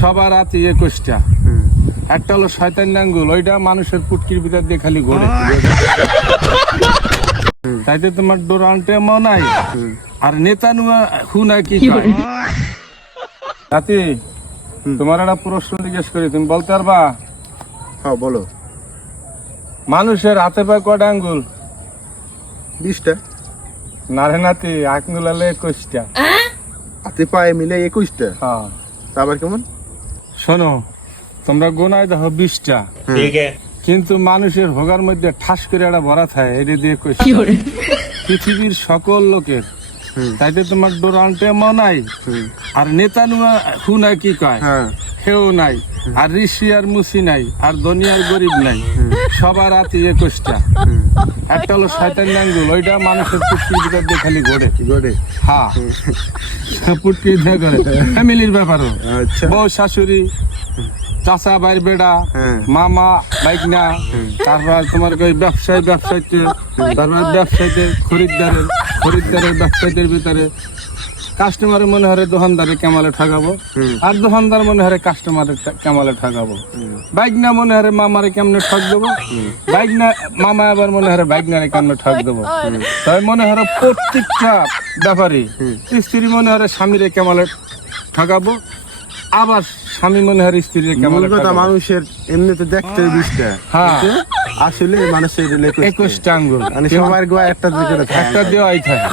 সবার হাতে 21টা। একটা হলো শয়তান আঙ্গুল, ওইটা মানুষের পুটকির ভিতর দিয়ে খালি ঘোরে। তাইতে তোমার ডোরান্টে নাই আর নেতা নুয়া হুনা কি কয়। রাতে তোমার একটা প্রশ্ন জিজ্ঞেস করি, তুমি বলতে পারবা? হ্যাঁ বলো। মানুষের হাতে পায় কয়টা আঙ্গুল? 20টা। নারে নাতি, আঙ্গুল হলে 21টা। হাতে পায়ে মিলে 21টা। হ্যাঁ, আবার কেমন? শোনো, তোমরা গোনায় দেখো 20টা, কিন্তু মানুষের হোগার মধ্যে ঠাস করে একটা ভরা থাকে, এটা দিয়ে 21টা। পৃথিবীর সকল লোকের, তাইতে তোমার ডোরান্টে নাই আর নেতা নুয়া হুনা কি কয়, হ্যাঁ হেও নাই আর ঋষি আর মুসি নাই আর দুনিয়ার গরিব নাই, সবার হাতে 21টা। একটা হলো শয়তান আঙ্গুল, ওইটা মানুষের পুটকির ভিতর দিয়ে খালি ঘোরে। গড়ে। হ্যাঁ, পুটকির দিয়ে ঘোরে। ফ্যামিলির ব্যাপারও, আচ্ছা। বউ শাশুড়ি, চাচা ভাইয়ের বেড়া, মামা বাইকনা, তারপর তোমার ওই ব্যবসায়ীতে, তারপর ব্যবসায়ীতে খরিদ্দারের ব্যবসায়ীদের ভিতরে কাস্টমারের মনে হয় দোকানদারে কেমালে ঠকাবো, আর দোকানদার মনে হয় কাস্টমারের কেমালে ঠকাবো। বাইকনা মনে হয় মামারে কেমনে ঠক দেবো, বাইকনা মামা আবার মনে হয় বাইকনারে কেমনে ঠক দেবো। তাই মনে হয় প্রত্যেকটা ব্যাপারী, স্ত্রী মনে হয় স্বামীরে কেমালে ঠকাবো, আবার স্বামী মনে হয় স্ত্রীর কেমন। মানুষের এমনিতে দেখতে 20টা, হ্যাঁ আসলে মানুষের 21টা আঙ্গুল, মানে সবার গোয়া একটা একটা দেওয়াই থাকে।